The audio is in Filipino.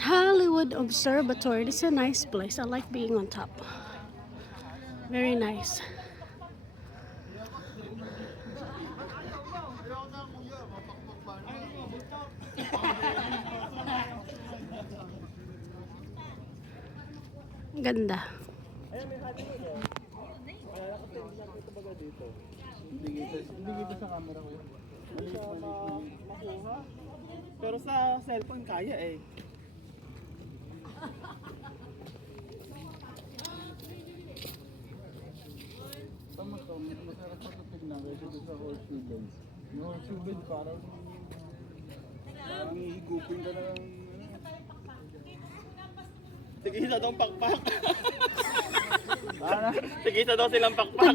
Hollywood Observatory. This is a nice place. I like being on top. Very nice. Ganda. Hindi dito sa camera ko. Makuha. Pero sa cellphone kaya eh. Tama to, masarap pa ito tignan kasi dito sa horseshoe beds. Yung horseshoe bed parang higupin ka ng Tigisa daw pakpak. Tigisa daw silang pakpak.